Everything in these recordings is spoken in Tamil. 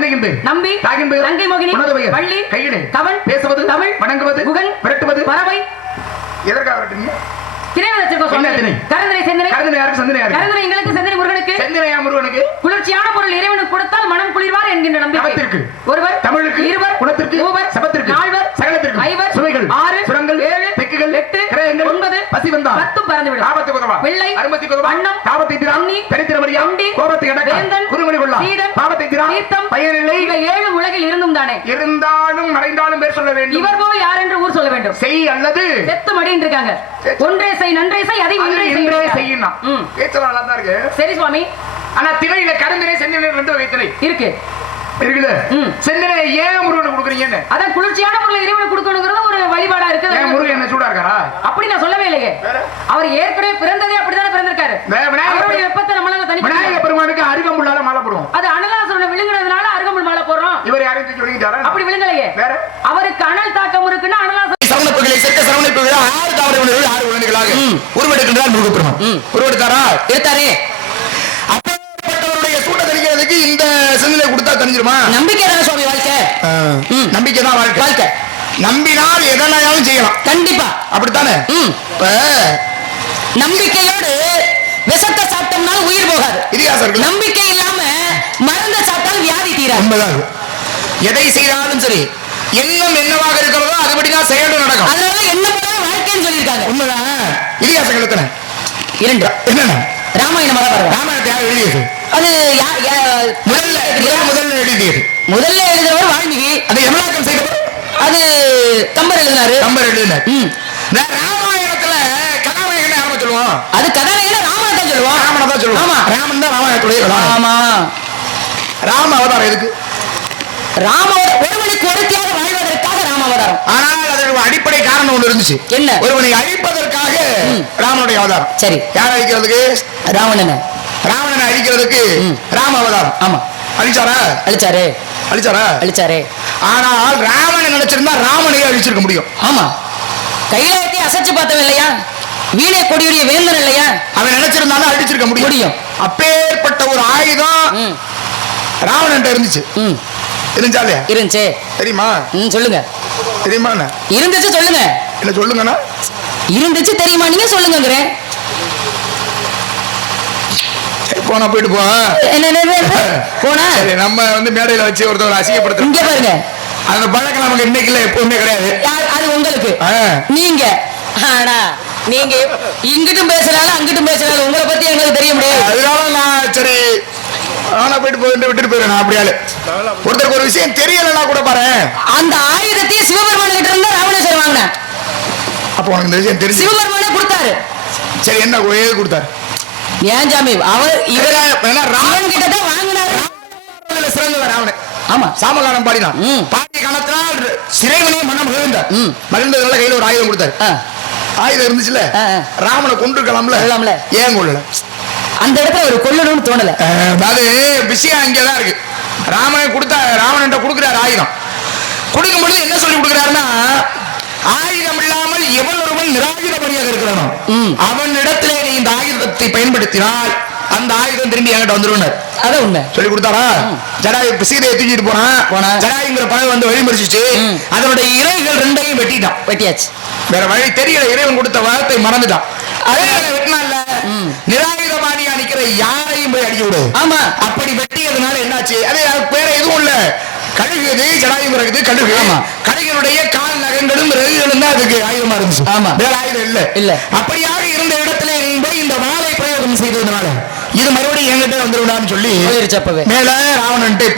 பெயர் நம்பி தங்கை மோகினி வள்ளி கவன் பேசுவது தமிழ் வணங்குவது குகன் விரட்டுவது. பறவை. எதற்காக விரட்டுறீங்க குளிர்ச்சியான பொருள் இறைவனுக்கு கொடுத்தால் மனம் குளிர்வார் என்கின்ற நம்பிக்கை. ஒருவர் தமிழுக்கு இருவர் குணத்திற்கு சபத்திற்கு நால்வர் சகலத்திற்கு ஐவர் பசி வந்தால் பத்து தாபத்தை கோபத்தை வேந்தன் கொள்ளா? சீடன் பாவத்தை தீர்த்தம் பயனில்லை. இவை ஏழு உலகில் இருந்தும் தானே? இருந்தாலும் மறைந்தாலும் பேர் சொல்ல வேண்டும். இவர் போல் யார் என்று ஊர் சொல்ல வேண்டும்? செய் அல்லது செத்து மடின்னு இருக்காங்க ஒன்றே செய் நன்றே செய் அதை ஒன்றே இன்றே செய் செய்யணும் ம். பேச்சு நல்லா தான் இருக்கு. சரி சுவாமி. ஆனா திணையில கருந்தினை செந்தினை ரெண்டு வகை இருக்கு. செந்தினை ஏன் முருகனுக்கு கொடுக்குறீங்கன்னு அதான் குளிர்ச்சியான பொருளை இறைவனுக்கு கொடுக்கணுங்கிறது ஒரு வழிபாடா ஏன் இருக்குது முருகன் என்ன சூடா இருக்காரா? அப்படி நான் சொல்லவே இல்லையே? அவர் ஏற்கனவே பிறந்ததே அப்படித்தானே பிறந்திருக்காரு. அவருடைய வெப்பத்தை நம்மளால தனி விநாயக பெருமானுக்கு அருகம்புள்ளால மாலை போடுவோம். அது அனலாசுரனை விழுங்குனதுனால அருகம்புல் மாலை போடுறோம். இவர் யாரையும் தூக்கி விழுங்கிட்டாரா அப்படி விழுங்கலையே. வேற? அவருக்கு அனல் தாக்கம் இருக்குன்னா அனலாசுரன் சரவணப்புகளை செக்க சரவணைப்புகளை ஆறு தாவர ஆறு உருவெடுக்கின்றார் முருகப்பெருமான். உருவெடுத்தாரா? எடுத்தாரே. தெளிக்கிறதுக்கு இந்த சிந்தனை கொடுத்தா தெரிஞ்சிருமா? நம்பிக்கை தானே சுவாமி வாழ்க்கை. நம்பிக்கை தான் வாழ்க்கை. வாழ்க்கை. நம்பினால் எதனாலும் செய்யலாம். கண்டிப்பா. அப்படித்தானே. இப்ப நம்பிக்கையோடு விஷத்தை சாப்பிட்டோம்னாலும் உயிர் போகாது. இதிகாசம் நம்பிக்கை இல்லாம மருந்தை சாப்பிட்டால் வியாதி தீராது. உண்மைதான். எதை செய்தாலும் சரி எண்ணம் என்னவாக இருக்கிறதோ அதுபடிதான் செயலும் நடக்கும். அதனால என்ன போல வாழ்க்கைன்னு சொல்லியிருக்காங்க. உண்மைதான். இதிகாசம் எத்தனை? இரண்டு. என்னென்ன? ராமாயண மகாபாரதம் ராமாயணத்தை யார் எழுதியது? அது முதல்ல முதல் முதல்ல எழுதியது. முதல்ல எழுதினவர் வால்மீகி. அதை எமலாக்கம் செய்தவர்? அது கம்பர் எழுதினாரு. நம்பர் எழுதினார். ம். இந்த ராமாயணத்துல கதாநாயகனை யாரை சொல்லுவோம்? அது கதாநாயகன ராமனை தான் சொல்லுவோம். ராமனை தான் சொல்லுவோம். ஆமா. ராமன் தான் ராமாயணத்துடைய. ஆமா. ராம அவதாரம் எதுக்கு? ராம ஒருவனுக்கு ஒருத்தியாக வாழ்வதற்காக ராம அவதாரம் ஆனால் அதற்கு அடிப்படை காரணம் ஒன்று இருந்துச்சு. என்ன? ஒருவனை அழிப்பதற்காக ராமனுடைய அவதாரம். சரி. யார் அழிக்கிறதுக்கு? ராவணனை. ராவணனை அழிக்கிறதுக்கு ராம அவதாரம். ஆமா. அழிச்சாரா? அழிச்சாரு. அழிச்சாரா? அழிச்சாரு. ஆனால் ராவணன் நினைச்சிருந்தா ராமனையே அழிச்சிருக்க முடியும். ஆமா. கைலாயத்தை அசைச்சு பார்த்தவன் இல்லையா? வீணை கொடியுடைய வேந்தன் இல்லையா? அவன் நினைச்சிருந்தாலும் அழிச்சிருக்க முடியும். முடியும். அப்பேற்பட்ட ஒரு ஆயுதம் ராவணன் இருந்துச்சு. இருந்துச்சாலே இருந்துச்சு தெரியுமா? சொல்லுங்க. தெரியுமா? இருந்துச்சு சொல்லுங்க. இல்ல சொல்லுங்கண்ணா. இருந்துச்சு தெரியுமா? நீங்க சொல்லுங்கிறேன் சரி, போனா போயிட்டு? போனா சரி நம்ம வந்து மேடையில வச்சு ஒருத்தவரை அசிங்கப்படுத்துறோம். இங்க பாருங்க. அந்த பழக்கம் நமக்கு இன்னைக்கு இல்ல எப்பவுமே கிடையாது. அது உங்களுக்கு. நீங்க. ஆனா நீங்க இங்கிட்டும் பேசுறாலும் அங்கிட்டும் பேசுறாலும் உங்களை பத்தி எங்களுக்கு தெரிய முடியாது. அதனால நான் சரி ஆனா போயிட்டு போயிட்டு விட்டுட்டு போயிடுறேன் நான் அப்படியாலே ஒருத்தருக்கு ஒரு விஷயம் தெரியலன்னா கூட பாரு. அந்த ஆயுதத்தையும் சிவபெருமான் கிட்ட இருந்தா ராவணேஸ்வரர் வாங்கினேன் அப்போ உனக்கு இந்த விஷயம் தெரிஞ்சு சிவபெருமானே கொடுத்தாரு. சரி என்ன ஏது கொடுத்தாரு? ஏன் ஜாமி அவர் இவர் ராவன் கிட்ட தான் வாங்கினாரு. சிறந்தவர் ராவணன் ஆமா. சாமகானம் பாடினான் ம். பாடிய காலத்தினால் சிறைவனே மனம் மகிழ்ந்தார். மகிழ்ந்ததுனால கையில ஒரு ஆயுதம் கொடுத்தாரு. ஆயுதம் இருந்துச்சுல. ராமனை கொண்டிருக்கலாம்ல. ஏன் கொள்ளல அந்த இடத்துல ஒரு கொல்லணும்னு தோணல. அது விஷயம் அங்கதான் இருக்கு. ராமனை கொடுத்தா ராவணன் கொடுக்கிறார் ஆயுதம். கொடுக்கும் பொழுது என்ன சொல்லி கொடுக்கிறாருன்னா ஆயுதம் இல்லாமல் எவன் ஒருவன் நிராயுதபடியாக இருக்கிறானோ. அவன் இடத்திலே நீ இந்த ஆயுதத்தை பயன்படுத்தினால் அந்த ஆயுதம் திரும்பி என்கிட்ட வந்துருவார் அதான் உண்மை. சொல்லி கொடுத்தாரா? ஜடாயு சீதையை தூக்கிட்டு போனா போனா. ஜடாயுங்கிற பறவை வந்து வழிமறிச்சிச்சு. அதனுடைய இறைகள் ரெண்டையும் வெட்டிட்டான். வெட்டியாச்சு. வேற வழி தெரியல இறைவன் கொடுத்த வரத்தை மறந்துட்டான். அதே வெட்டினால நிராயுதபாணியா நிக்கிற யாரையும் போய் அடிக்க விடு ஆமா. அப்படி வெட்டியதுனால என்னாச்சு? அதே வேற எதுவும் இல்ல. கழுகு இது ஜடாயும் இருக்குது கழுகு. ஆமா. கழுகினுடைய கால் நகங்களும் ரெகுகளும் தான் அதுக்கு ஆயுதமா இருந்துச்சு. ஆமா. வேற ஆயுதம் இல்ல. இல்ல. அப்படியாக இருந்த இடத்துல போய் இந்த வாளை பிரயோகம் செய்ததுனால இது மறுபடியும் என்கிட்ட வந்துருடான்னு சொல்லி போயிருச்சு அப்பவே. மேல ராவணன்ட்டே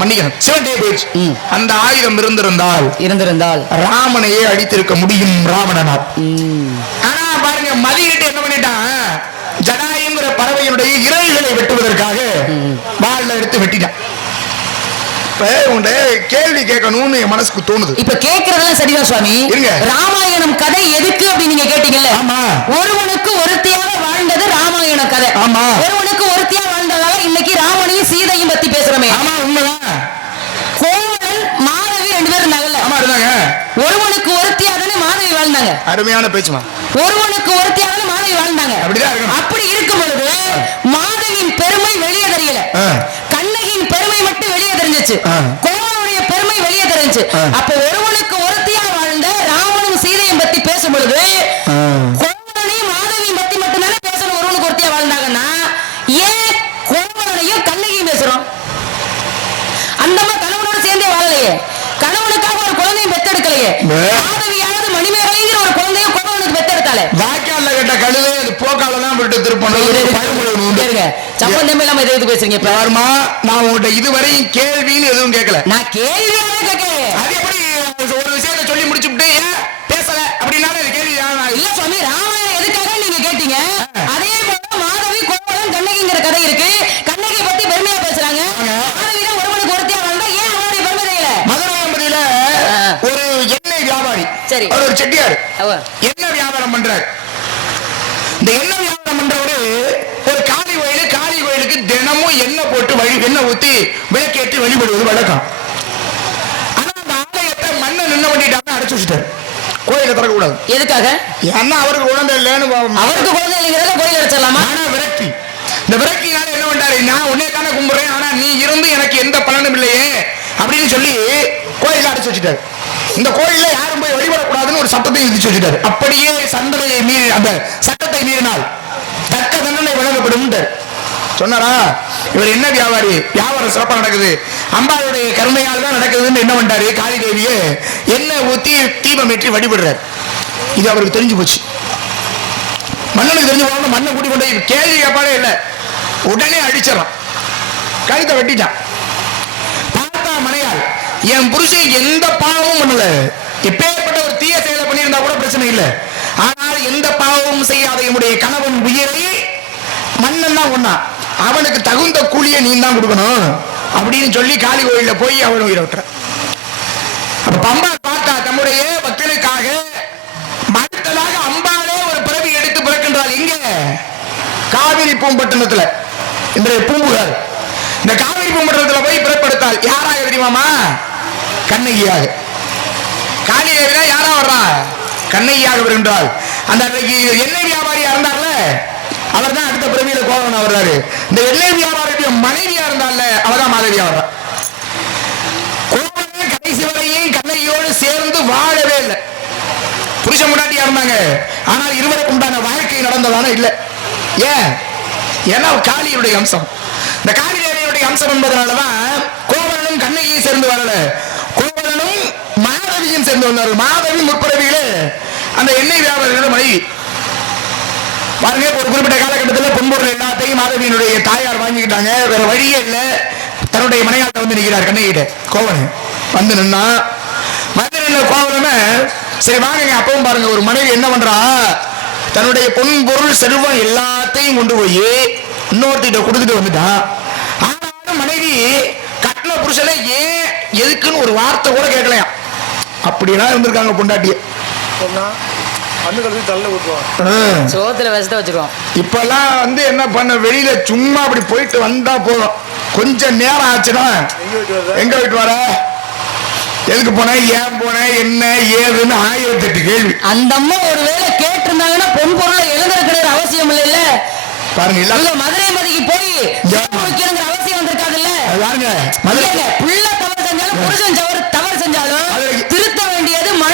மன்னிக்கணும். சிவன்டே போயிடுச்சு. அந்த ஆயுதம் இருந்திருந்தால் இருந்திருந்தால். ராமனையே அடித்திருக்க முடியும் ராவணனால் ம், ஆனா பாருங்க மதியிட்டு என்ன பண்ணிட்டான் ஜடாயுங்கிற பறவையினுடைய இறைகளை வெட்டுவதற்காக வாள்ல எடுத்து வெட்டிட்டான். கேள்வி கேட்கணும்னு என் மனசுக்கு தோணுது. இப்ப கேக்குறதெல்லாம் சரிதான் சுவாமி. ராமாயணம் கதை எதுக்கு அப்படின்னு நீங்க கேட்டீங்கல்ல? ஆமா. ஒருவனுக்கு ஒருத்தியாக வாழ்ந்தது ராமாயண கதை. ஆமா. ஒருவனுக்கு ஒருத்தியா வாழ்ந்ததால இன்னைக்கு ராமனையும் சீதையும் பத்தி பேசுறோமே. ஆமா உண்மைதான். கோவலன் மாதவி ரெண்டு பேரும் இருந்தாங்கல்ல. ஆமா இருந்தாங்க. ஒருவனுக்கு ஒருத்தியா தானே மாதவி வாழ்ந்தாங்க. அருமையான பேச்சுமா. ஒருவனுக்கு ஒருத்தியா தானே மாதவி வாழ்ந்தாங்க. அப்படிதான். அப்படி இருக்கும் பொழுது மாதவியின் பெருமை வெளியே ஆ. கண்ணகியின் பெருமை மட்டும் வெளியே தெரிஞ்சுச்சு ஆ. கோவலனுடைய பெருமை வெளியே தெரிஞ்சுச்சு ஆ. அப்ப ஒருவனுக்கு ஒருத்தியா வாழ்ந்த ராவணும் சீதையும் பத்தி பேசும் பொழுது ஆ. கோவலனையும் மாதவியும் பத்தி மட்டும்தானே பேசணும் ஒருவனுக்கு ஒருத்தியா வாழ்ந்தாங்கன்னா ஏன் கோவலனையும் கண்ணகியும் பேசுறோம் அந்தம்மா கணவனோட சேர்ந்தே வாழலையே கணவனுக்காக ஒரு குழந்தையும் பெத்தெடுக்கலையே வே. மாதவியாவது மணிமேகலைங்கிற ஒரு குழந்தையும் கோவலனுக்கு பெத்தெடுத்தாலே வாய்க்கால்ல கட்ட கழுது அது போக்கால தான் விட்டு திருப்பணும் ஒரு பழமொழி ஒண்ணு உண்டு. இருங்க சம்பந்தமே இல்லாம இதை பேசுறீங்க இப்ப? யாரும்மா நான் உங்கள்கிட்ட இதுவரையும் கேள்வின்னு எதுவும் கேட்கல. நான் கேட்கிறேன். அது எப்படி ஒரு விஷயத்தை சொல்லி முடிச்சுட்டு பேசல அப்படின்னாலும் இது கேள்வி இல்ல சுவாமி ராமாயணம் எதுக்காக நீங்க கேட்டீங்க? அதே போல மாதவி கோவலன் கண்ணகிங்கிற கதை இருக்கு. கண்ணகி பத்தி பெருமையா பேசுறாங்க. மாதவி தான் ஒருவனுக்கு ஒருத்தியா வாழ்ந்தா ஏன் அவனுடைய பெருமை தெரியல மதுரை அம்பதியில ஆ. ஒரு எண்ணெய் வியாபாரி. சரி. ஒரு செட்டியார். எண்ணெய் வியாபாரம் பண்றாரு? இந்த எண்ணெய் வியாபாரம் பண்றவரு ஒரு காளி கோயில் காளி கோயிலுக்கு தினமும் எண்ணெய் போட்டு வழி எண்ணெய் ஊத்தி விளக்கேற்றி வழிபடுவது வழக்கம். ஆனா அந்த ஆலயத்தை மண்ணை நின்ன பண்ணிட்டாங்க அடைச்சு வச்சுட்டாரு. கோயிலை திறக்க கூடாது எதுக்காக? ஏன்னா அவருக்கு குழந்தை இல்லைன்னு அவருக்கு குழந்தை இல்லைங்கிறத கோயில் அடைச்சிடலாமா? ஆனா விரக்தி. இந்த விரக்தினால என்ன பண்றாரு? நான் உன்னை தானே கும்பிடுறேன் ஆனா நீ இருந்து எனக்கு எந்த பலனும் இல்லையே அப்படின்னு சொல்லி கோயில அடைச்சு வச்சுட்டாரு. இந்த கோயில்ல யாரும் போய் வழிபடக்கூடாதுன்னு ஒரு சட்டத்தை விதிச்சு வச்சுட்டாரு. அப்படியே சந்தனையை மீறி அந்த சட்டத்தை மீறினால் தக்க தண்டனை வழங்கப்படும் சொன்னாரா? இவர் என்ன வியாபாரி? வியாபாரம் சிறப்பா நடக்குது. அம்பாளுடைய கருணையால் தான் நடக்குதுன்னு என்ன பண்றாரு காளி தேவியே எண்ணெய் ஊத்தி தீபம் ஏற்றி வழிபடுறாரு. இது அவருக்கு தெரிஞ்சு போச்சு. மன்னனுக்கு தெரிஞ்சு போகணும் மண்ணை கூட்டி கொண்டு கேள்வி கேட்பாடே இல்லை. உடனே அடிச்சிடறான். கழுத்தை வெட்டிட்டான். என் புருஷன் எந்த பாவமும் பண்ணல. எப்பேற்பட்ட ஒரு தீய செயலை பண்ணியிருந்தா கூட பிரச்சனை இல்லை. ஆனால் எந்த பாவமும் செய்யாத என்னுடைய கணவன் உயிரை மன்னன் தான் ஒன்னா அவனுக்கு தகுந்த கூலியை நீ தான் கொடுக்கணும் அப்படின்னு சொல்லி காளி கோயில போய் அவன் உயிரை விட்டுற அப்ப பம்பா பார்த்தா தம்முடைய பக்தனுக்காக அடுத்ததாக அம்பாலே ஒரு பிறவி எடுத்து பிறக்கின்றாள். எங்க? காவிரி பூம்பட்டினத்துல. இன்றைய பூம்புகார். இந்த காவிரி பூம்பட்டினத்துல போய் பிறப்படுத்தாள். யாராக தெரியுமாமா கண்ணகியாக. காளிதேவிதான் யாரா வர்றா? கண்ணகியாக வருகின்றாள் அந்த அன்றைக்கு எண்ணெய் வியாபாரியா இருந்தார்ல? அவர் தான் அடுத்த பிறவியில கோவன் வர்றாரு. இந்த எண்ணெய் வியாபாரியுடைய மனைவியா இருந்தால அவர் தான் மாதவியா வர்றா கோவலன் கடைசி வரையும் கண்ணகியோடு சேர்ந்து வாழவே இல்லை. புருஷன் முன்னாடியா இருந்தாங்க. ஆனால் இருவருக்கு உண்டான வாழ்க்கை நடந்ததான இல்ல. ஏன்? ஏன்னா காளியுடைய அம்சம். இந்த காளி தேவியுடைய அம்சம் என்பதனாலதான் கோவலனும் கண்ணகியும் சேர்ந்து வரல மாதவியும் சேர்ந்து வந்தார்கள் மாதவி முற்பிறவிகளே அந்த எண்ணெய் வியாபாரிகளோட மனைவி பாருங்க ஒரு குறிப்பிட்ட காலகட்டத்தில் பொன்பொருள் எல்லாத்தையும் மாதவியினுடைய தாயார் வாங்கிக்கிட்டாங்க. வேற வழியே இல்லை. தன்னுடைய மனையாட்ட வந்து நிற்கிறார் கண்ணகிட்ட. கோவனு. வந்து நின்னா வந்து நின்ன கோவலனை சரி வாங்க அப்பவும் பாருங்க ஒரு மனைவி என்ன பண்றா? தன்னுடைய பொன் பொருள் செல்வம் எல்லாத்தையும் கொண்டு போய் இன்னொருத்திட்ட கொடுத்துட்டு வந்துட்டான் ஆனாலும் மனைவி கட்டின புருஷனை ஏன் எதுக்குன்னு ஒரு வார்த்தை கூட கேட்கலையாம். அப்படியெல்லாம் இருந்திருக்காங்க பொண்டாட்டிய. இப்பெல்லாம் வந்து என்ன பண்ண வெளியில சும்மா அப்படி போயிட்டு வந்தா போதும். கொஞ்சம் நேரம் ஆச்சுன்னா. எங்க வீட்டு வர? எதுக்கு போன? ஏன் போன? என்ன? ஏதுன்னு ஆயிரத்தி எட்டு கேள்வி. அந்த அம்மா ஒருவேளை கேட்டிருந்தாங்கன்னா பொன் பொருளை எழுந்திருக்கிற அவசியம் இல்ல பாருங்க இல்ல இல்ல மதுரை மதிக்கு போய் அவசியம் வந்திருக்காதுல்ல அது பாருங்க மதுரை புள்ள தவறு செஞ்சாலும் புருஷன் தவறு தவறு செஞ்சாலும்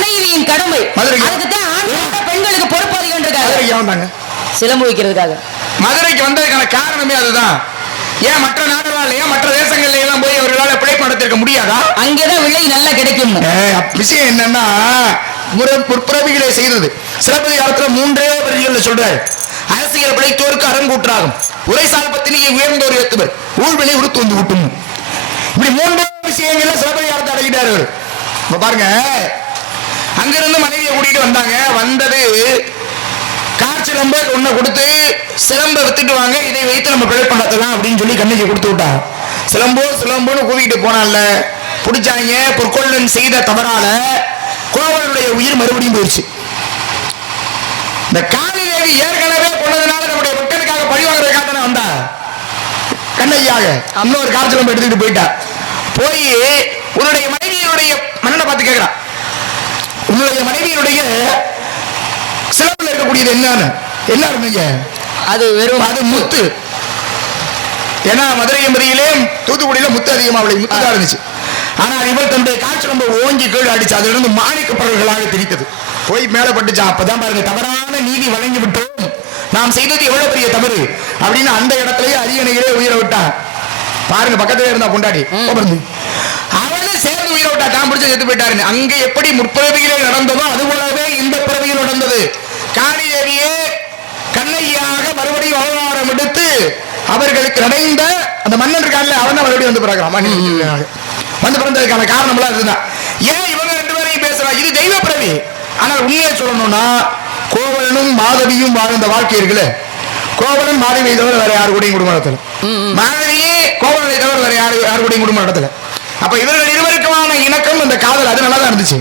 மனைவியின் கடமை. அதுக்கு தான் பெண்களுக்கு பொறுப்பு அதிகம் இருக்காங்க மதுரைக்கு ஏன் வந்தாங்க. சிலம்பு வைக்கிறதுக்காக. மதுரைக்கு வந்ததுக்கான காரணமே அதுதான். ஏன் மற்ற நாடுகள்ல ஏன் மற்ற தேசங்கள்ல எல்லாம் போய் அவர்களால் பிழைப்பு நடத்திருக்க முடியாதா? அங்கேதான் விலை நல்லா கிடைக்கும். விஷயம் என்னன்னா முற- முற்பிறவிகளை செய்தது. சிலப்பதி காலத்துல மூன்றே வரிகள்ல சொல்றாரு. அரசியல் பிழைத்தோருக்கு அறங்கூற்றாகும். உரைசால் பத்தினியை உயர்ந்தோர் ஏத்துவர். ஊழ்வினை உடுத்து வந்து விட்டும் இப்படி மூன்றே விஷயங்கள்ல சிலப்பதி காலத்தை. இப்ப பாருங்க அங்கிருந்து மனைவியை கூட்டிட்டு வந்தாங்க. வந்தது காய்ச்சலம்ப ஒன்ன கொடுத்து சிலம்ப வித்துட்டு வாங்க இதை வைத்து நம்ம பிழை நடத்தலாம் அப்படின்னு சொல்லி கண்ணிக்கு கொடுத்து விட்டாங்க சிலம்போ சிலம்போன்னு கூவிட்டு போனான்ல. பிடிச்சாங்க பொற்கொள்ளன் செய்த தவறால கோவலனுடைய உயிர் மறுபடியும் போயிடுச்சு இந்த காளி தேவி ஏற்கனவே கொண்டதுனால நம்முடைய மக்களுக்காக பழி வாங்குறதுக்காக தானே வந்தா. கண்ணையாக இன்னொரு காய்ச்சலம்ப எடுத்துக்கிட்டு போயிட்டா. போய் உன்னுடைய மனைவியினுடைய மன்னனை பார்த்து கேட்கிறான் உன்னுடைய மனைவியினுடைய சிலம்பில் இருக்கக்கூடியது என்னன்னு? என்ன இருந்தீங்க அது வெறும் அது முத்து. ஏன்னா மதுரை எம்பதியிலே தூத்துக்குடியில முத்து அதிகமா அவளை முத்து தான் இருந்துச்சு. ஆனால் இவள் தன்னுடைய காட்சி ரொம்ப ஓங்கி கீழ் அடிச்சு அதிலிருந்து மாணிக்க பறவைகளாக திரித்தது போய் மேல பட்டுச்சான் அப்பதான் பாருங்க தவறான நீதி வழங்கி விட்டோம். நாம் செய்தது எவ்வளவு பெரிய தவறு? அப்படின்னு அந்த இடத்துலயே அரியணையிலே உயிரை விட்டான். பாருங்க பக்கத்துல இருந்தா கொண்டாடி அவளும் சேர்ந்து உயிரை விட்டா தான் பிடிச்ச செத்து போயிட்டாருன்னு. அங்க எப்படி முற்பிறவியிலே நடந்ததோ அது போலவே இந்த பிறவியில் நடந்தது. காளிதேவியே கண்ணையாக மறுபடியும் அவதாரம் எடுத்து அவர்களுக்கு நடைந்த அந்த மன்னன் இருக்கான்ல அவன் தான் மறுபடியும் வந்து பிறகுறான் வந்து பிறந்ததுக்கான காரணம் எல்லாம் இதுதான். ஏன் இவங்க ரெண்டு பேரையும் பேசுறா? இது தெய்வ பிறவி. ஆனால் உண்மையை சொல்லணும்னா கோவலனும் மாதவியும் வாழ்ந்த வாழ்க்கை இருக்குல்ல. கோவலன் மாதவியை தவிர வேற யாரு கூடயும் குடும்பம் நடத்தல. மாதவியே கோவலனை தவிர வேற யாரு யாரு கூடயும் குடும்பம் நடத்தல. அப்ப இவர்கள் இருவருக்குமான இணக்கம் அந்த காதல் அது நல்லா தான் இருந்துச்சு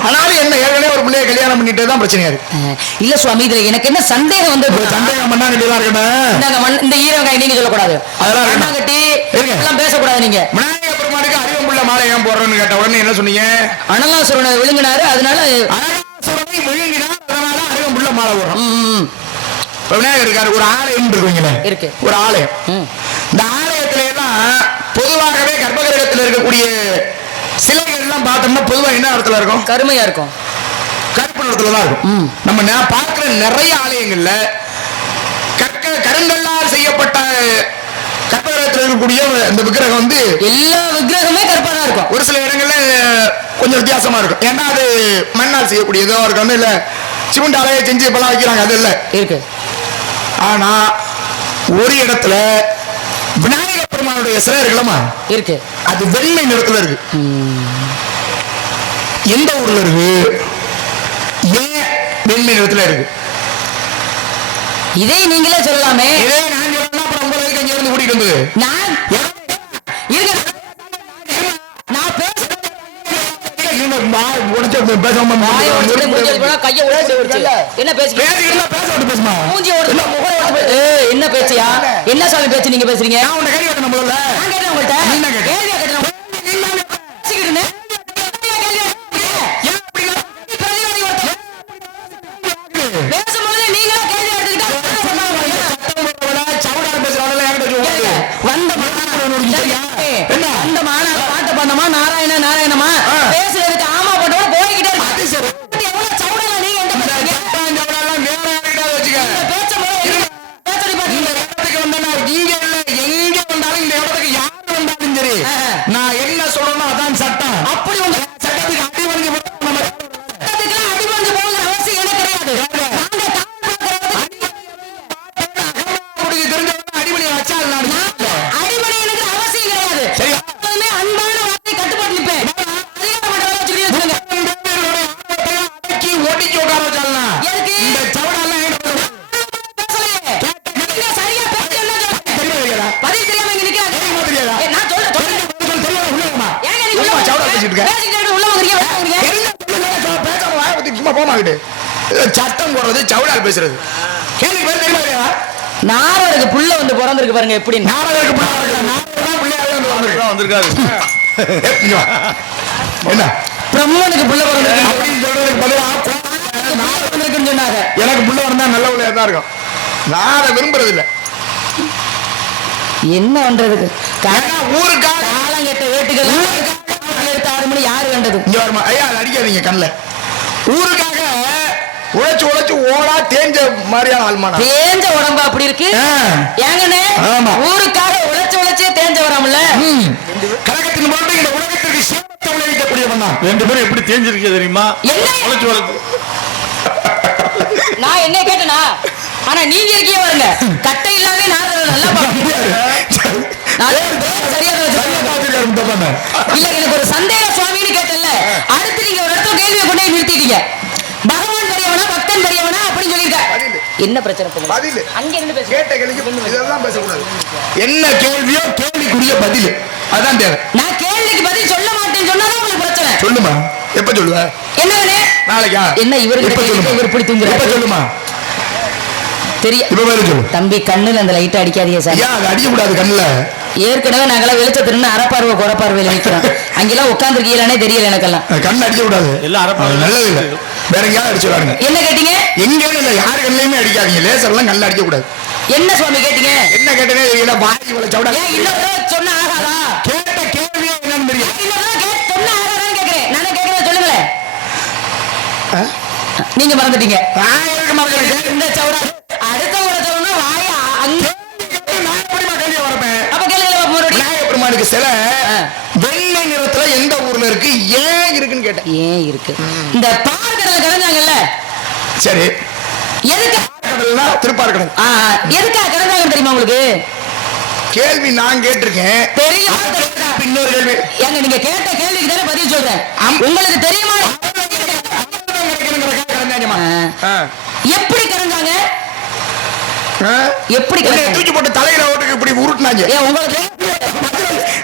ஆனாலும் என்ன ஏற்கனவே ஒரு பிள்ளைய கல்யாணம் பண்ணிட்டே தான் பிரச்சனையா இருக்கு. இல்ல சுவாமி இதுல எனக்கு என்ன சந்தேகம் வந்து சந்தேகம் பண்ணா வேண்டியதா இருக்கணும். இந்த ஈரங்காய் நீங்க சொல்லக்கூடாது. அதெல்லாம். மண்ணாங்கட்டி. எல்லாம் பேசக்கூடாது நீங்க. விநாயக பெருமானுக்கு அறிவம்புள்ள மாலை ஏன் போடுறேன்னு கேட்ட உடனே என்ன சொன்னீங்க? அனலாசுரனை விழுங்கினாரு அதனால அழகாசுரனை விழுங்கினார் அதனால அறிவம்புள்ள மாலை போடுறோம். விநாயகர் இருக்காரு ஒரு ஆலயம் இருக்குங்களே இருக்கு. ஒரு ஆலயம். இந்த ஆலயத்துல எல்லாம் இருக்கக்கூடிய சிலைகள் எல்லாம் பார்த்தோம்னா பொதுவா என்ன இடத்துல இருக்கும்? கருமையா இருக்கும். கருப்பு நிறத்துல தான் இருக்கும். நம்ம நே- பார்க்கிற நிறைய ஆலயங்கள்ல கற்க கருங்கல்லால் செய்யப்பட்ட கற்பகிரகத்தில் இருக்கக்கூடிய இந்த விக்கிரகம் வந்து எல்லா விக்கிரகமே தான் இருக்கும். ஒரு சில இடங்கள்ல கொஞ்சம் வித்தியாசமா இருக்கும். ஏன்னா அது மண்ணால் செய்யக்கூடியதோ இருக்கு வந்து இல்ல சிமெண்ட் அலையை செஞ்சு இப்பெல்லாம் வைக்கிறாங்க அது இல்லை. இருக்கு. ஆனா ஒரு இடத்துல விநாயக பெருமானுடைய சிலை இருக்குல்லமா இருக்கு. அது வெண்மை நிறத்துல இருக்கு. எந்த ஊர்ல இருக்கு? ஏன் வெண்மை நிறத்துல இருக்கு? இதை நீங்களே சொல்லலாமே. இதே நான் சொல்லணும்னா அப்புறம் உங்களை எதுக்கு அங்க இருந்து கூட்டிட்டு வந்தது. நான் இருங்க. நான் பேச பேசாம? பேசுறது. கேள்வி பேர் தெரியுமா இல்லையா? நாரருக்கு புள்ள வந்து பிறந்திருக்கு பாருங்க எப்படின்னு. நாரதருக்கு பிள்ளை. வந்திருக்காரு. என்ன? பிரம்மனுக்கு புள்ள பிறந்திருக்கு. அப்படின்னு சொல்றதுக்கு சொன்னாங்க. எனக்கு புள்ள வந்தா நல்ல பிள்ளையா தான் இருக்கும். அதை விரும்புறது இல்ல என்ன பண்றதுக்கு ஊருக்காக காலம் கெட்ட வேட்டுகள் ஆறு மணி யாரு கண்டது இங்க வருமா? ஐயா அடிக்காதீங்க கண்ணுல. ஊருக்காக உழைச்சு உழைச்சு ஓடா தேஞ்ச மாதிரியான ஆள்மானா தேஞ்ச உடம்பு அப்படி இருக்கு? ஆ. ஏங்கண்ணே ஆமா. ஊருக்காக உழைச்சு உழைச்சே தேஞ்ச வராமல கழகத்தின் போட்டு இந்த உலகத்திற்கு சேமத்தை விளைவிக்கக்கூடியவன் தான். ரெண்டு பேரும் எப்படி தேஞ்சிருக்கீங்க தெரியுமா? என்ன? உழைச்சு உழைச்சு. நான் என்ன கேட்டனா? ஆனா நீங்க இருக்கீங்க பாருங்க. கட்டை நல்லா பாருங்க நான் வச்சிருக்கேன். இல்ல எனக்கு ஒரு சந்தேக சுவாமின்னு கேட்டல அடுத்து நீங்க ஒரு இடத்துல கேள்வியை கொண்டு நிறுத்திட்டீங்க. பகவான் பெரியவனா பக்தன் பெரியவனா அப்படின்னு சொல்லியிருக்க. என்ன பிரச்சனை பதில். அங்க இருந்து கேட்ட கேள்விக்கு இதெல்லாம் பேசக்கூடாது. என்ன கேள்வியோ கேள்விக்குரிய பதில். அதான் தேவை. நான் கேள்விக்கு பதில் சொல்ல மாட்டேன்னு சொன்னாதான் உங்களுக்கு பிரச்சனை. சொல்லுமா. எப்ப சொல்லுவ? என்னங்கண்ணே நாளைக்கா? என்ன இவர்கிட்ட இப்ப சொல்லுமா? இவர் இப்படி தூங்குறாரு? இப்ப சொல்லுமா? தெரியும் தம்பி கண்ணுல அந்த லைட் அடிக்காதீங்க சார். அடிக்க கூடாது கண்ணுல? ஏற்கனவே நாங்கெல்லாம் வெளிச்சத்திருந்து அறப்பார்வை குறப்பார்வையில நிக்கிறோம். அங்கெல்லாம் உட்காந்துருக்கீங்களானே தெரியல எனக்கெல்லாம். கண்ணு அடிக்க கூடாது எல்லாம். அது நல்லது இல்ல. வேற எங்கேயாவது என்ன கேட்டீங்க? எங்கேயும் இல்ல. யாரு கண்ணுலயுமே அடிக்காதீங்க. லேசர் எல்லாம் கண்ணில் அடிக்க கூடாது என்ன சுவாமி கேட்டீங்க? என்ன கேட்டனே தெரியல. வாய் இவ்வளவு சவுடா தடவை சொன்னா ஆகாதா? கேட்ட கேள்வியே என்னன்னு தெரியும் சொன்னா ஆகாதான்னு கேக்குறேன். நானே கேக்குறேன் சொல்லுங்களேன். ஆ? நீங்க மறந்துட்டீங்க. இந்த சவுடா கேட்டேன். ஏன் இருக்கு? இந்த பார்க்கடல கரைஞ்சாங்கல்ல சரி. எதுக்கு? கடல்னா திருப்பார்கடல் ஆ, எதுக்கா கரைஞ்சாங்கன்னு தெரியுமா உங்களுக்கு? கேள்வி நான் கேட்டிருக்கேன். தெரியுமா தெரியாதா? இப்ப இன்னொரு கேள்வி. ஏங்க நீங்க கேட்ட கேள்விக்கு தானே பதில் சொல்றேன். உங்களுக்கு தெரியுமா. எப்படி ஆ? எப்படி தூக்கி போட்டு தலையில ஓட்டுக்கு இப்படி உருட்டுனாங்க. உங்களுக்கு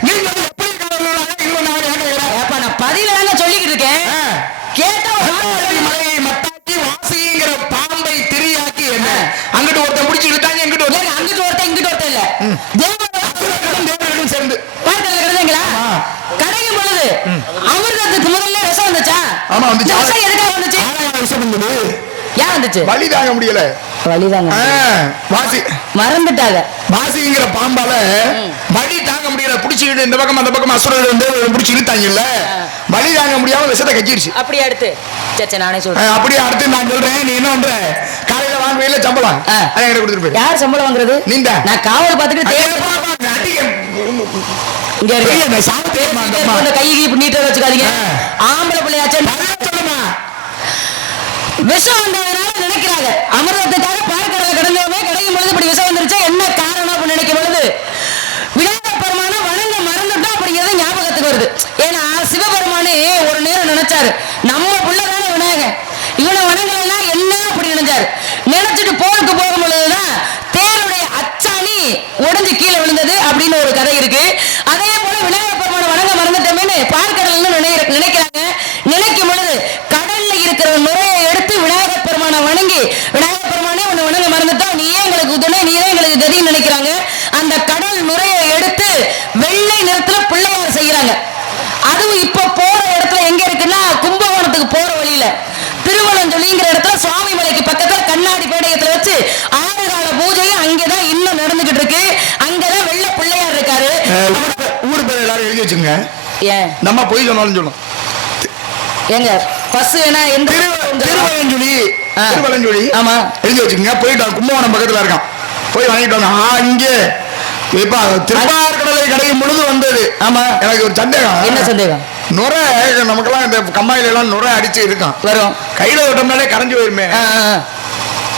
நீங்க வந்து எப்படி கடல்ல இவ்வளவு நான் கேட்கிறேன் ஏப்பா நான் பதில தாங்க சொல்லிக்கிட்டு இருக்கேன் ஆ. கேட்டா ஒரு ஆள் திருப்பார்கடல் மலையை மட்டாக்கி வாசிங்கிற பாம்பை திரியாக்கி என்ன அங்கிட்டு ஒருத்தன் முடிச்சு இழுத்தாங்க இங்கிட்டு ஏங்க, அங்கிட்டு ஒருத்தன் இங்கிட்டு ஒருத்தன் இல்ல தேவனோட ஒருத்தன் தேவர்களும் சேர்ந்து பார்க்கல கிடையாதுங்களா கடையும் பொழுது அமிர்தத்துக்கு முதல்ல விஷம் வந்துச்சா ஆமா, வந்துச்சு. எதுக்காக வந்துச்சு? ஆறாயிரம் வருஷம் இருந்தது. ஏன் வந்துச்சு? வலி தாங்க முடியல. வழிதாங்க வாசி. மறந்துட்டாங்க. வாசிங்கிற பாம்பால வலி தாங்க முடியல. புடிச்சுக்கிட்டு இந்த பக்கம் அந்த பக்கம் அசுரர்கள் வந்து புடிச்சு இழுத்தாங்கல்ல. வலி தாங்க முடியாம விஷத்தை கச்சிருச்சு அப்படியே அடுத்து. சே சே, நானே சொல்றேன். அப்படியே அடுத்து நான் சொல்றேன். நீ என்ன பண்ற காலையில வாங்க வெயில சம்பளம். அதை என்கிட்ட கொடுத்துட்டு யார் சம்பளம் வாங்குறது? நீந்தான். நான் காவல் பார்த்துட்டு ஐயா, தேடி- பா, பா, அடிக்க. இங்க இருக்க. இந்த கை கீப்பு நீட்டா வச்சுக்காதீங்க. ஆம்பளை பிள்ளையாச்சு. நல்லா சொல்லுமா. விஷம் வந்ததுனால நினைக்கிறாங்க. அமிர்தத்துக்காக பார்க்கடல கடந்தவங்க கிடைக்கும் பொழுது இப்படி விஷம் வந்துருச்சு. என்ன காரணம் அப்படின்னு நினைக்கும் பொழுது விநாயகர் பெருமான வணங்க மறந்துட்டோம் அப்படிங்கிறது ஞாபகத்துக்கு வருது. ஏன்னா சிவபெருமானே ஒரு நேரம் நினைச்சாரு. நம்ம பிள்ளைதானே விநாயகன். இவனை வணங்கலைன்னா என்ன அப்படி நினைச்சாரு. நினைச்சிட்டு போருக்கு போகும் பொழுதுதான் தேருடைய அச்சாணி உடைஞ்சு அப்படின்னு ஒரு கதை இருக்கு. அதே போல விநாயகர் வணங்க மறந்துட்டோமேனு பார்க்கடல்னு நினைக்கிறாங்க. நினைக்கும் பொழுது கடல்ல இருக்கிற நுரையை எடுத்து விநாயகர் பெருமானை வணங்கி விநாயகர் பெருமானே உன்னை வணங்க மறந்துட்டோம் நீயே எங்களுக்கு துணை நீயே எங்களுக்கு கதின்னு நினைக்கிறாங்க. அந்த கடல் நுரையை எடுத்து வெள்ளை நிறத்துல பிள்ளையார் செய்யறாங்க அதுவும் இப்ப போற இடத்துல எங்க இருக்குன்னா கும்பகோணத்துக்கு போற வழியில. திருவனந்தொழிங்கிற இடத்துல சுவாமி மலைக்கு பக்கத்துல கண்ணாடி பேடயத்துல வச்சு ஆறு கால பூஜையும் அங்கதான் இன்னும் நடந்துகிட்டு இருக்கு அங்கதான் வெள்ளை பிள்ளையார் இருக்காரு அஹ், ஊர் பேர் எல்லாரும் எழுதி வச்சுங்க ஏன்? நம்ம போய் சொன்னாலும் சொல்லும். ஏங்க பஸ் வேணா எந்த திருவலஞ்சொலி ஆ. திருவலஞ்சொலி ஆமா. எழுதி வச்சுங்க போயிட்டு கும்பகோணம் பக்கத்துல இருக்கான். போய் வாங்கிட்டு வாங்க. ஆ இங்கே. இப்ப திருப்பார்கடலை பொழுது வந்தது. ஆமா. எனக்கு ஒரு சந்தேகம். என்ன சந்தேகம்? நுரை நமக்கெல்லாம் இந்த கம்மாயில எல்லாம் நுரை அடிச்சு இருக்கான் வரும். கையில விட்டோம்னாலே கரைஞ்சு போயிருமே.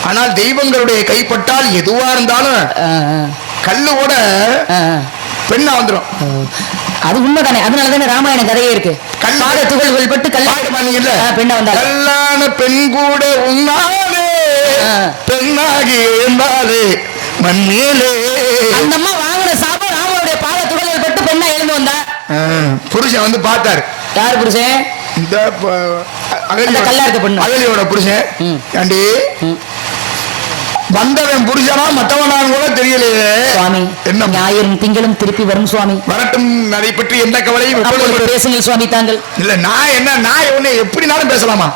ஆனால் தெய்வங்களுடைய கைப்பட்டால் எதுவா இருந்தாலும் கல்லு கூட. பெண்ணா வந்துடும் அது உண்மைதானே? அதனால தானே ராமாயண கதையே இருக்கு. கல்- பாத துகள்கள் பட்டு கல் பாட்டு பாத்தீங்கல்ல ஆ, பெண்ணா வந்தாள். கல்லான பெண் கூட ஆ. பெண்ணாகி எழுந்தாலே மண்ணிலே. அந்த அம்மா வாங்கின சாபம் ராமனுடைய பாத துகள்கள் பட்டு பெண்ணா எழுந்து வந்தா. புருஷன் வந்து பார்த்தாரு. யார் புருஷன்? இந்த அகலியோட- பொண்ணு. அகலியோட புருஷன். ஏண்டி? வந்தவன் புருஷனா மத்தவனான்னு கூட தெரியலையே. சுவாமி என்ன? ஞாயிறும் திங்களும் திருப்பி வரும் சுவாமி. வரட்டும் அதை பற்றி எந்த கவலையும் பேசுங்கள் சுவாமி தாங்கள். இல்ல நான் என்ன நான் உன்னை எப்படினாலும் பேசலாமா?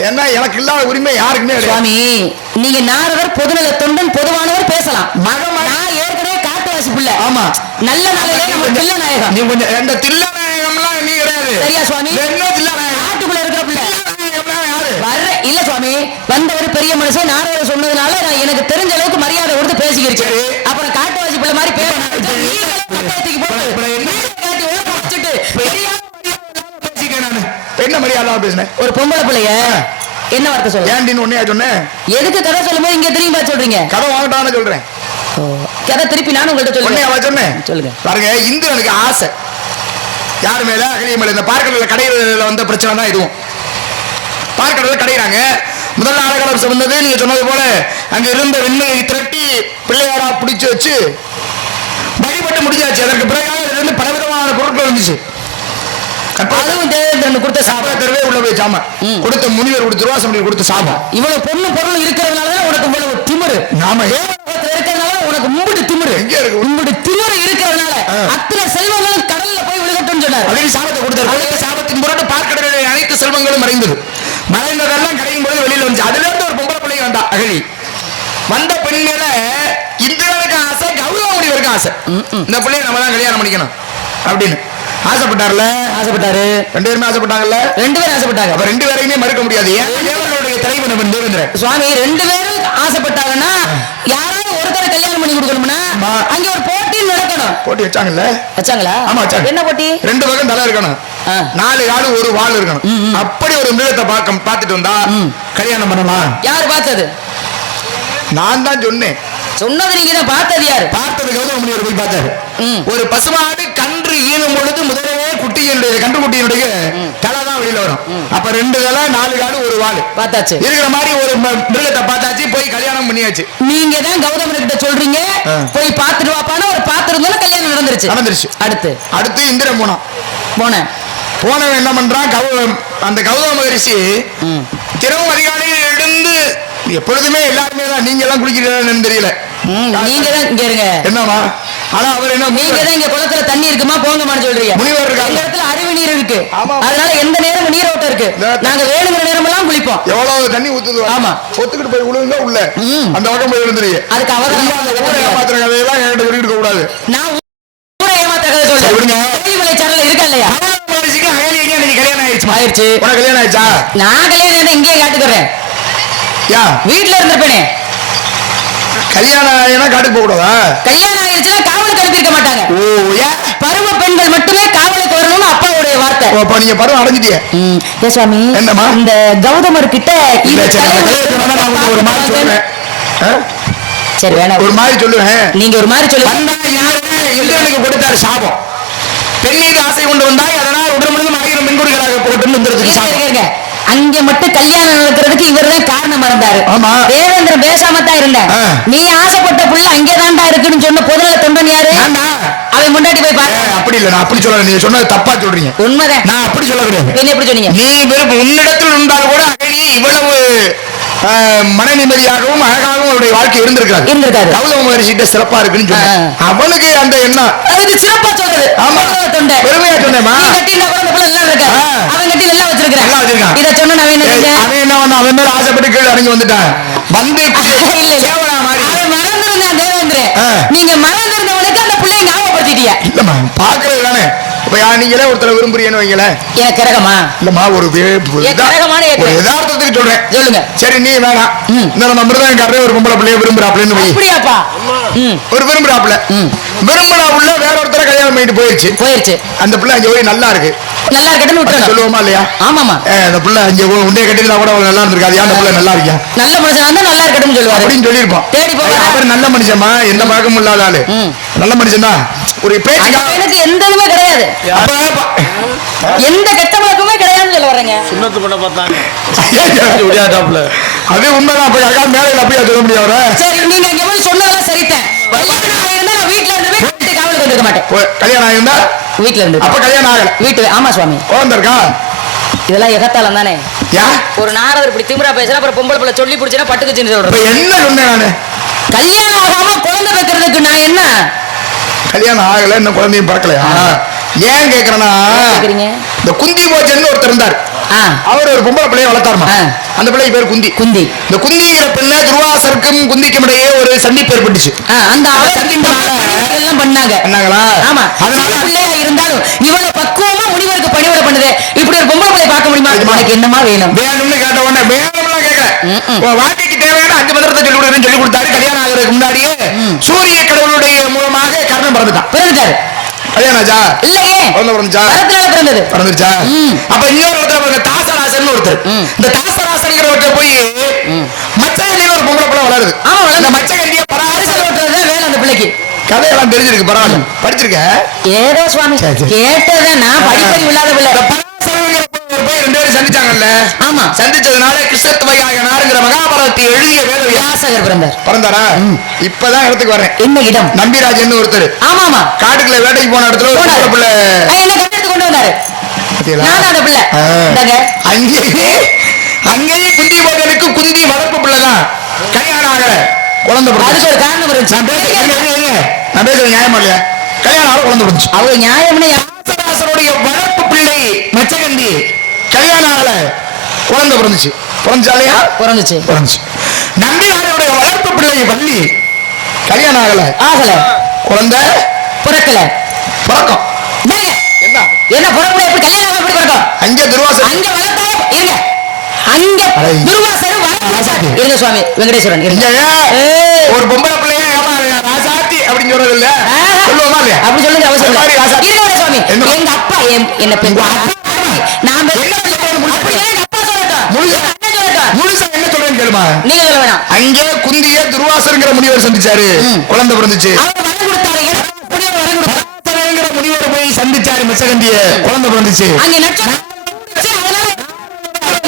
ஏன்னா எனக்கு இல்லாத உரிமை யாருக்குமே. சுவாமி நீங்க நாரதர் பொதுநல தொண்டன் பொதுவானவர் பேசலாம். மகமா- நான் ஏற்கனவே காட்டுவாசி பிள்ளை. ஆமா. நல்ல நாளிலே நம்ம தில்ல நாயகம் நீ கொஞ்சம் இந்த தில்லாநாயகம்லாம் நீ கிடையாது. சரியா சுவாமி? என்ன தில்லாநாயகம் நாட்டுக்குள்ள இருக்கிற பிள்ளை தில்லாநாயகம்லாம் யாரு வர்ற இல்ல சுவாமி வந்தவர் பெரிய மனுஷன் நாரதர் சொன்னதுனால நான் எனக்கு தெரிஞ்ச அளவுக்கு மரியாதை கொடுத்து பேசிக்கிறேன். அப்புறம் காட்டுவாசி பிள்ளை மாதிரி இப்ப என்ன? தெரியாம நானு. மரியாதை பேசினேன்? ஒரு பொம்பளை பிள்ளைய என்ன வார்த்தை சொல்ல ஏன்டின்னு உன்னையா சொன்னேன்? எதுக்கு கதை சொல்லும்போது இங்க பார்த்து சொல்றீங்க? கதை வாங்கட்டான்னு சொல்றேன். கதை திருப்பி நானும் உங்கள்ட்ட உன்னையா சொல்லுங்க சொன்னேன். சொல்லுங்க. பாருங்க இந்திரனுக்கு ஆசை. யார் மேல? அகலிய மேல இந்த பார்க்கடல கடையில வந்த பிரச்சனை தான் இதுவும். பார்க்கடல கடையிறாங்க. முதல் நாடகம் வந்தது நீங்க சொன்னது போல அங்க இருந்த வெண்மையை திரட்டி பிள்ளையாரா பிடிச்சு வச்சு வழிபட்டு முடிஞ்சாச்சு. அதற்கு பிறகு அதுல இருந்து பலவிதமான பொருட்கள் வந்துச்சு அதுவும் தேவேந்திரன் கொடுத்த சாபம். சாப்பிடவே உள்ள போய் சாம. கொடுத்த முனிவர் கொடுத்து ருவாசம் கொடுத்த சாபம். இவ்வளவு பொண்ணு பொருள் இருக்கிறதுனால தான் உனக்கு இவ்வளவு திமிரு. நாம தேவலோகத்துல இருக்கிறதுனால உனக்கு மும்பிட்டு திமிரு. எங்க இருக்கு? திமிரு இருக்கிறதுனால அத்தனை செல்வங்களும் கடல்ல போய் விழுகட்டும்னு சொன்னார். அப்படின்னு சாபத்தை கொடுத்தாரு. கொடுத்த சாபத்தின் பொருட்டு பார்க்கடலில் அனைத்து செல்வங்களும் மறைந்தது. மறைந்ததெல்லாம் கரையும் பொழுது வெளியில வந்துச்சு. அதுல இருந்து ஒரு பொம்பளை பிள்ளை வந்தா அகழி. வந்த பெண் மேல இந்திரனுக்கு ஆசை கௌதம முனிவருக்கு ஆசை இந்த பிள்ளைய நம்ம தான் கல்யாணம் பண்ணிக்கணும். அப்படின்னு. ஆசைப்பட்டார்ல? ஆசைப்பட்டாரு. ரெண்டு பேருமே ஆசைப்பட்டாங்கல்ல? ரெண்டு பேரும் ஆசைப்பட்டாங்க. அப்ப ரெண்டு பேரையுமே மறுக்க முடியாது. தேவர்களுடைய தலைவன் அவன் தேவேந்திரன். சுவாமி ரெண்டு பேரும் ஆசைப்பட்டாங்கன்னா யாராவது ஒருத்தரை கல்யாணம் பண்ணி கொடுக்கணும்னா. அங்க ஒரு போட்டி நடக்கணும். போட்டி வச்சாங்கல்ல? வச்சாங்களா? ஆமா, வச்சாங்க. என்ன போட்டி? ரெண்டு பக்கம் தலை இருக்கணும். நாலு காலு ஒரு வால் இருக்கணும். அப்படி ஒரு மிருகத்தை பார்க்க பார்த்துட்டு வந்தா கல்யாணம் பண்ணலாம் யார் பார்த்தது? நான் தான் சொன்னேன். சொன்னது நீங்க தான் பார்த்தது யாரு? பார்த்தது கௌதம முனிவர் போய் பார்த்தாரு. ஒரு பசுமாடு கன்று ஈனும் பொழுது முதலே குட்டியினுடைய கன்று குட்டியினுடைய தலை தான் வெளியில வரும். அப்ப ரெண்டு தலை நாலு காலு ஒரு வால். பார்த்தாச்சு. இருக்கிற மாதிரி ஒரு மிருகத்தை பார்த்தாச்சு போய் கல்யாணம் பண்ணியாச்சு. நீங்க தான் கௌதமன் கிட்ட சொல்றீங்க. போய் பார்த்துட்டு வாப்பான்னு ஒரு பார்த்துருந்தோம் கல்யாணம் நடந்துருச்சு. நடந்துருச்சு. அடுத்து. அடுத்து இந்திரன் போனான். போனேன் போனவன் என்ன பண்றான்? கௌ அந்த கௌதம மகரிஷி. தினமும் அதிகாலையில் எழுந்து எப்பொழுதுமே எல்லாருமே தான் நீங்க எல்லாம் குளிக்கிறீங்கன்னு தெரியல. நீங்க தான் இங்க இருங்க. என்னவா ஆனா அவர் என்ன நீங்க. தான் இங்க குளத்துல தண்ணி இருக்குமா? போங்கம்மான்னு சொல்றீங்க. முனிவர் இருக்காங்க. இடத்துல அருவி நீர் இருக்கு. அதனால எந்த நேரமும் நீரோட்டம் இருக்கு. நாங்க வேணுங்கிற நேரமெல்லாம் குளிப்போம். எவ்வளவு தண்ணி ஊத்துது ஆமா. ஒத்துக்கிட்டு போய் விழுங்க உள்ள. அந்த பக்கம் போய் விழுந்துருங்க அதுக்கு ஊரை ஏமாத்துற கதையெல்லாம் என்கிட்ட சொல்லிட்டு கூடாது. நான் ஊரை ஏமாத்த கதை சொல்றேன். இருக்கா இல்லையா கௌதம மகரிஷிக்கு அகலியங்க இன்னைக்கு கல்யாணம் ஆயிடுச்சு ஆயிடுச்சு உனக்கு கல்யாணம் ஆயிடுச்சா? நான் கல்யாணம் ஆனா இங்கேயே காட்டுக்கிறேன் யா. வீட்டுல இருந்திருப்பேனே. கல்யாணம் ஆயினா காட்டுக்கு போக கூடாதா? கல்யாணம் ஆயிடுச்சுன்னா காவலுக்கு அனுப்பியிருக்க மாட்டாங்க. ஓ ஏன் பருவ பெண்கள் மட்டுமே காவலுக்கு வரணும்னு அப்பாவுடைய வார்த்தை. ஓ, அப்ப நீங்க பருவம் அடைஞ்சிட்டியே? ஏ சுவாமி? இந்த கௌதமர் கிட்ட ஒரு மாதிரி? சரி வேணாம். ஒரு மாதிரி சொல்லுவேன். நீங்க ஒரு மாதிரி சொல்லி வந்தா யாரு? இந்திரனுக்கு கொடுத்தாரு சாபம். பெண் மீது ஆசை கொண்டு வந்தாய் அதனால் உடல் முழுவதும் இருங்க, இருங்க. அங்க மட்டும் கல்யாணம் நடக்கிறதுக்கு இவர்தான் காரணமா ஆமா. தேவேந்திரன் பேசாம தான் இருந்தேன் ஆ. நீ ஆசைப்பட்ட புள்ள அங்கேதான்டா இருக்குன்னு சொன்ன பொதுநல தொண்டன் யாரு? அவன் முன்னாடி போய் பாரு. அப்படி இல்ல நான் அப்படி சொல்ல நீங்க சொன்னது தப்பா சொல்றீங்க. உண்மைதான். நான் அப்படி சொல்ல கிடையாது என்ன எப்படி சொன்னீங்க? நீ வெறும் உன்னிடத்தில் இருந்தால் கூட இவ்வளவு மன நிம்மதியாகவும் அழகாகவும் அவருடைய வாழ்க்கை இருந்திருக்காது இருந்திருக்காது. கௌதம மகரிஷிட்ட சிறப்பா இருக்குன்னு சொன்னேன் ஆ. அவனுக்கு அந்த எண்ணம் அது சிறப்பா சொல்றது ஆமா. தொண்டை பெருமையா சொன்னேம்மா. நீ கட்டியிருந்தா கூட அந்த புள்ள நல்லா இருக்க. அவன் கட்டி நல்லா வச்சிருக்கான் நல்லா வச்சிருக்கான். இத சொன்ன நான் என்ன அவன் என்ன பண்ணான்? அவன் மேல ஆசைப்பட்டு கீழே இறங்கி வந்துட்டான் வந்து இல்ல சேவலா மாறி அவன் மறந்திருந்தான் தேவேந்திரன். நீங்க மறந்திருந்தவனுக்கு அந்த பிள்ளைய ஞாபகப்படுத்திட்டீங்க இல்லம்மா பாக்குறது தானே இப்ப நீங்களே ஒருத்தரை விரும்புறீங்கன்னு வைங்களேன். எனக்கு கிரகமா? இல்லம்மா ஒரு ஒரு? யதார்த்தத்துக்கு சொல்றேன். சொல்லுங்க. சரி நீ வேணாம். இந்த நம்ம மிருதங்காரரே ஒரு பொம்பளை பிள்ளைய விரும்புறாப்லன்னு வை. அப்படியாப்பா? ஒரு விரும்புறாப்புல ம். விரும்பினா உள்ள வேற ஒருத்தரை கல்யாணம் பண்ணிட்டு போயிருச்சு. போயிருச்சு. அந்த பிள்ளை அங்க போய் நல்லா இருக்கு. நல்லா இருக்கட்டும்னு அப்படி விட்டுறணும். சொல்லுவோமா இல்லையா? ஆமாமா அந்த பிள்ளை அங்க உன்னைய கட்டிருந்தா கூட நல்லா இருந்திருக்காது அந்த பிள்ளை நல்லா இருக்கியா? நல்ல மனுஷனா இருந்தா நல்லா இருக்கட்டும்னு சொல்லுவாரு. அப்படின்னு சொல்லியிருப்போம் தேடி போவாரா? அவர் நல்ல மனுஷமா எந்த பழக்கமும் இல்லாத ஆளு. நல்ல மனுஷன் தான் ஒரு பேச்சுக்கா பையனுக்கு எந்த இதுவுமே கிடையாது. எந்த கெட்ட பழக்கமே கிடையாதுன்னு சொல்ல வர்றேங்க சுண்ணத்து பண்ண பார்த்தாங்க. முடியாதாப்ல அது உண்மைதான் அப்ப அக்கா மேலையில அப்படியா சொல்ல அவரை? சரி நீங்க அங்க போய் சொன்னதெல்லாம் சரித்தேன் வீட்டுல இருந்து போய் வீட்டு காவலுக்கு வந்திருக்க மாட்டேன். போய் கல்யாணம் ஆயிருந்தா? வீட்டுல இருந்து. அப்ப கல்யாணம் ஆகல. வீட்டு ஆமா சுவாமி. குழந்தை இருக்கா? இதெல்லாம் எகத்தாலம் தானே. யா? ஒரு நாரதர் இப்படி திமிரா பேசுறா அப்புறம் பொம்பளை பிள்ளை சொல்லி பிடிச்சினா பட்டுக்குச்சின்னு இப்ப சொல்றேன் என்ன சொன்னேன் நானு? கல்யாணம் ஆகாம குழந்தை வைக்கிறதுக்கு நான் என்ன? கல்யாணம் ஆகல இன்னும் குழந்தையும் பிறக்கலையா? ஏன் கேக்குறேன்னா? இந்த குந்தி போச்சன்னு ஒருத்தர் இருந்தார். அவர் ஒரு பொம்பளை பிள்ளைய வளர்த்தாருமா. அந்த பிள்ளை பேர் குந்தி. குந்தி. இந்த குந்திங்கிற பெண்ண துர்வாசருக்கும் குந்திக்கும் இடையே ஒரு சந்திப்பு ஏற்பட்டுச்சு அந்த எல்லாம் பண்ணாங்க. என்னங்களா ஆமா. அதனால பிள்ளையா இருந்தாலும் இவ்வளவு பக்குவமா முனிவருக்கு பணிவிட பண்ணுது. இப்படி ஒரு பொம்பளை பிள்ளை பார்க்க முடியுமா. உனக்கு என்னமா வேணும்? வேணும்னு கேட்ட உடனே வேணும்லாம் கேட்கல வாழ்க்கைக்கு தேவையான அஞ்சு மந்திரத்தை சொல்லி கொடுக்குறேன்னு சொல்லி கொடுத்தாரு. கல்யாணம் ஆகிறதுக்கு முன்னாடியே சூரிய கடவுளுடைய மூலமாக கர்ணம் பிறந்துட்டான் பிறந்துட்டாரு. கல்யாணம் ஆச்சா? இல்லையே. குழந்தை பிறந்துச்சா பிறந்தது. பிறந்துருச்சா? ம். அப்ப இன்னொரு ஒருத்தர் பாருங்க தாசராசன் ஒருத்தர். இந்த தாசராசன்கிறவர்கிட்ட போய் மச்சகண்டியில ஒரு பொம்பளை பிள்ளை வளருது. ஆமா, வளருது. இந்த மச்சகண்டிய பராமரிசல் அரசியல் ஓட்டுறதுதான் வேலை அந்த பிள்ளைக்கு. கதையெல்லாம் தெரிஞ்சிருக்கு பரவாயில்ல. படிச்சிருக்க? ஏதோ சுவாமி. கேட்டதான் நான் படிப்பறிவு இல்லாத பிள்ளை. போய் ரெண்டு பேரும் சந்திச்சாங்கல்ல? ஆமா. சந்திச்சதுனால கிருஷ்ணத்வயாயனாருங்கிற மகாபாரதத்தை எழுதிய வேத வியாசகர் பிறந்தார். பிறந்தாரா? இப்பதான் இடத்துக்கு வரேன். என்ன இடம்? நம்பிராஜன் ஒருத்தர். ஆமாமா. காட்டுக்குள்ள வேட்டைக்கு போன இடத்துல ஒரு பிள்ளை. என்ன கண்டெடுத்து கொண்டு வந்தாரு. அங்கேயே அங்கேயே குந்தி போட்டனுக்கு குந்தி வளர்ப்பு பிள்ளைதான் கல்யாணம் ஆகல. குழந்தை. அதுக்கு ஒரு காரணம் இருந்துச்சு. நான் பேசுறது நியாயமா இல்லையா? கல்யாணம் ஆகல குழந்தை பிறந்துச்சு. அவங்க நியாயம்னு யா- ராசராசனுடைய வளர்ப்பு பிள்ளை மச்சகண்டி கல்யாணம் ஆகல குழந்தை பிறந்துச்சு. பிறந்துச்சா இல்லையா பிறந்துச்சு. பிறந்துச்சு. நம்பியாருடைய வளர்ப்பு பிள்ளை வள்ளி. கல்யாணம் ஆகல. ஆகல குழந்தை? பிறக்கல. பிறக்கம்? என்ன? என்ன எப்படி கல்யாணம் ஆகாம எப்படி பிறக்கும்? அங்கே துர்வாசன் அங்க வளர்த்தாலே இருங்க. அங்க துர்வாசர் வளர்த்தாரு இருங்க சுவாமி வெங்கடேஸ்வரன் இருங்க. ஒரு பொம்பளை பிள்ளைய ராசாத்தி அப்படின்னு சொல்றது இல்ல. சொல்லுவோமா அப்படி சொல்லுங்க. ராசாத்தி. இருங்க சுவாமி? எங்க அப்பா என்- என்ன பெண் நான் நீங்க சொல்ல வேணாம். அங்கே குந்திய துர்வாசருங்கிற முனிவர் சந்திச்சாரு. குழந்தை பிறந்துச்சு. முனிவரை போய் சந்திச்சாரு மிச்சகந்திய. குழந்தை பிறந்துச்சு.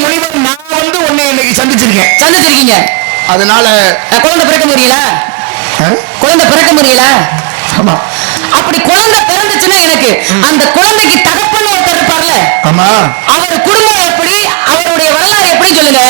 முனிவர் நான் வந்து உன்னை இன்னைக்கு சந்திச்சிருக்கேன். சந்திச்சிருக்கீங்க. அதனால குழந்தை பிறக்க முடியல? குழந்தை பிறக்க முடியல? ஆமா. அப்படி குழந்தை பிறந்துச்சுன்னா எனக்கு அந்த குழந்தைக்கு ஆமா அவர் குடும்பம் எப்படி அவருடைய வரலாறு எப்படி சொல்லுங்க.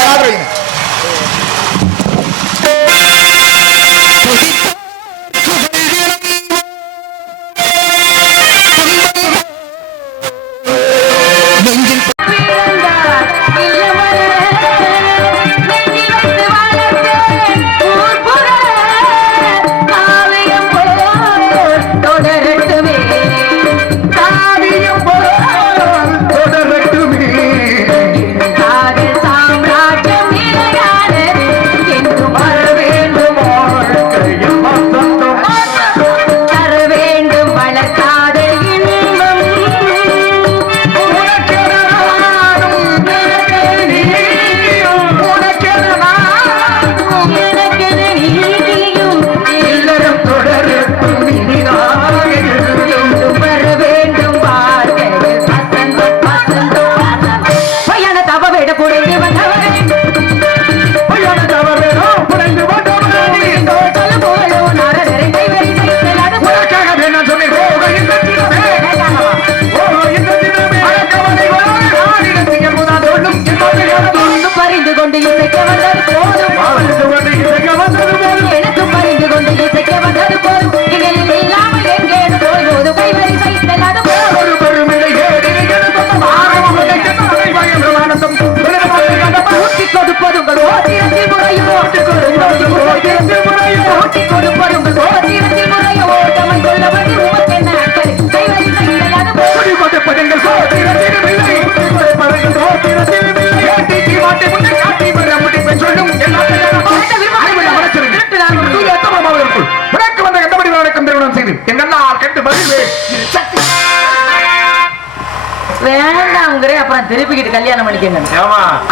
அப்புறம் திருப்பிக்கிட்டு கல்யாணம் பண்ணிக்கங்க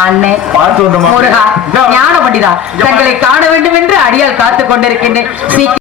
அண்ணே பார்த்து முருகா ஞான பண்டிதா தங்களை காண வேண்டும் என்று அடியால் காத்துக் கொண்டிருக்கின்றேன்